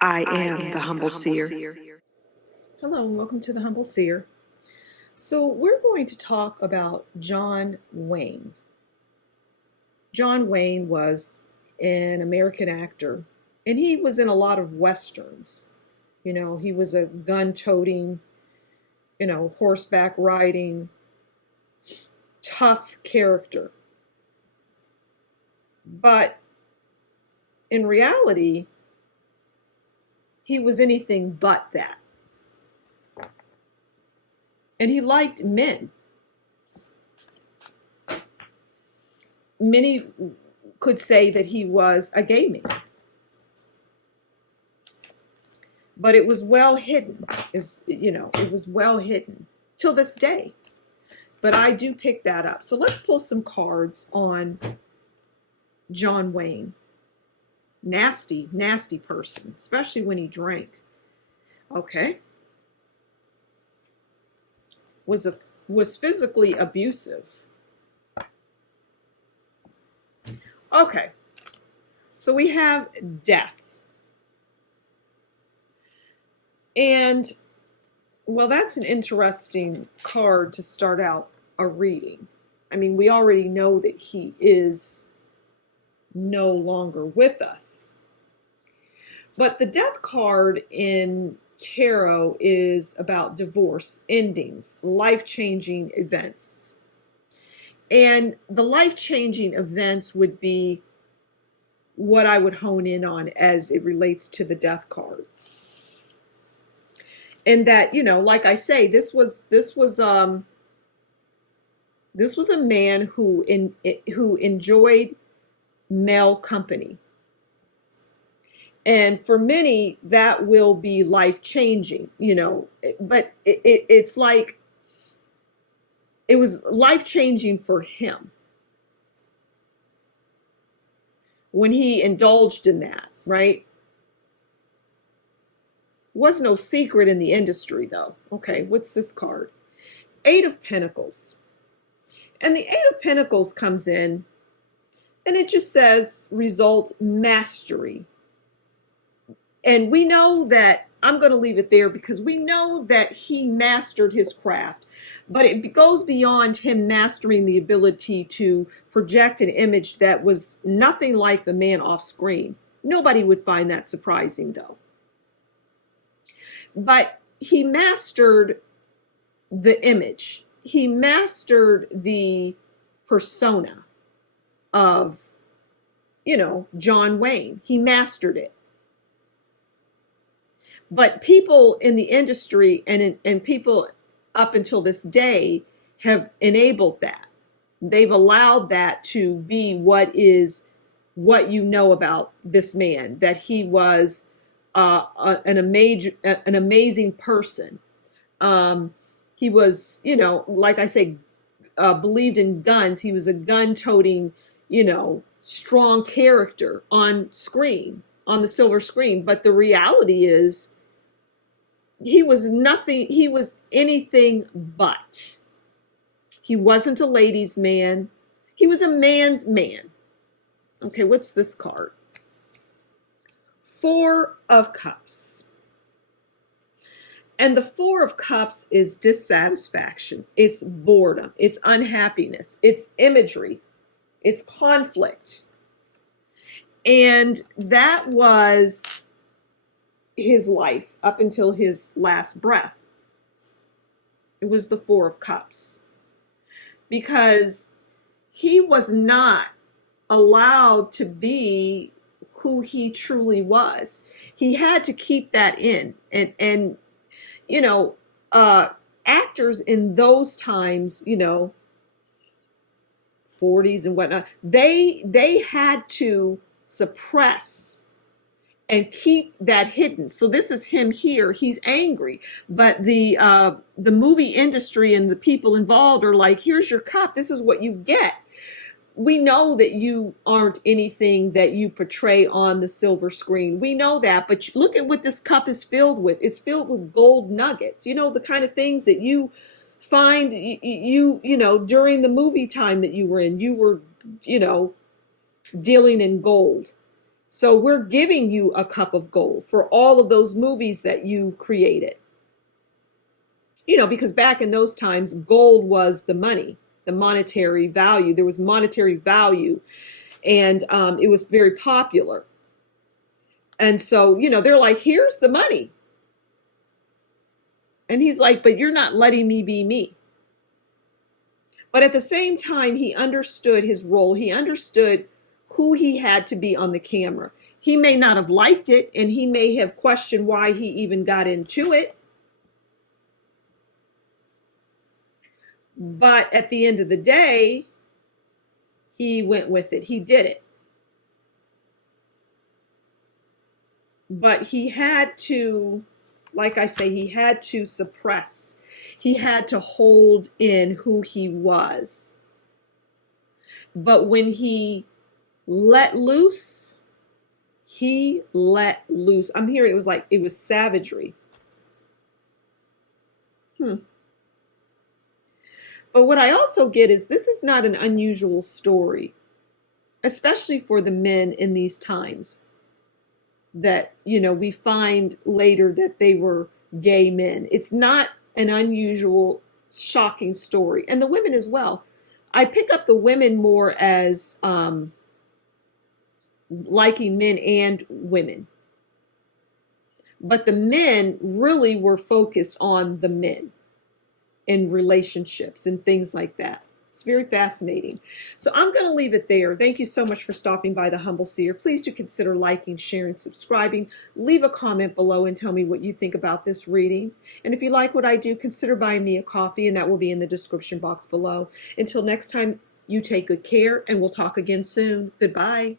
I am the Humble Seer. Hello and welcome to the Humble Seer. So we're going to talk about John Wayne. John Wayne was an American actor, and he was in a lot of westerns. He was a gun-toting, horseback riding, tough character. But in reality, he was anything but that. And he liked men. Many could say that he was a gay man. But it was well hidden, it was well hidden till this day. But I do pick that up. So let's pull some cards on John Wayne. Nasty, nasty person, especially when he drank. Okay. Was physically abusive. Okay. So we have death. And, well, that's an interesting card to start out a reading. I mean, we already know that he is no longer with us. But the death card in tarot is about divorce, endings, life-changing events. And the life-changing events would be what I would hone in on as it relates to the death card. And that, like I say, this was a man who enjoyed male company. And for many, that will be life-changing, but it's like it was life-changing for him when he indulged in that, right? Was no secret in the industry, though. Okay, what's this card? Eight of Pentacles. And the Eight of Pentacles comes in, and it just says, result mastery. And we know that, I'm going to leave it there because we know that he mastered his craft, but it goes beyond him mastering the ability to project an image that was nothing like the man off screen. Nobody would find that surprising, though. But he mastered the image. He mastered the persona of, John Wayne. He mastered it. But people in the industry and people up until this day have enabled that. They've allowed that to be what you know about this man, that he was an amazing person. He was, like I say, believed in guns. He was a gun-toting, strong character on screen, on the silver screen. But the reality is, he was nothing, he was anything but. He wasn't a ladies' man. He was a man's man. Okay, what's this card? Four of Cups. And the Four of Cups is dissatisfaction. It's boredom. It's unhappiness. It's imagery. It's conflict. And that was his life up until his last breath. It was the Four of Cups. Because he was not allowed to be who he truly was. He had to keep that in. And actors in those times, 40s and whatnot, they had to suppress and keep that hidden. So this is him here. He's angry, but the movie industry and the people involved are like, here's your cup. This is what you get. We know that you aren't anything that you portray on the silver screen. We know that, but look at what this cup is filled with. It's filled with gold nuggets. The kind of things that you find, during the movie time that you were in, you were, dealing in gold. So we're giving you a cup of gold for all of those movies that you created. Because back in those times, gold was the money, the monetary value. There was monetary value, and it was very popular. And so, they're like, here's the money. And he's like, but you're not letting me be me. But at the same time, he understood his role. He understood who he had to be on the camera. He may not have liked it, and he may have questioned why he even got into it. But at the end of the day, he went with it. He did it. But he had to, like I say, he had to suppress. He had to hold in who he was. But when he let loose, he let loose. I'm hearing it was savagery. But what I also get is this is not an unusual story, especially for the men in these times that, we find later that they were gay men. It's not an unusual, shocking story. And the women as well. I pick up the women more as liking men and women. But the men really were focused on the men in relationships and things like that. It's very fascinating. So I'm going to leave it there. Thank you so much for stopping by the Humble Seer. Please do consider liking, sharing, subscribing. Leave a comment below and tell me what you think about this reading. And if you like what I do, consider buying me a coffee, and that will be in the description box below. Until next time, you take good care, and we'll talk again soon. Goodbye.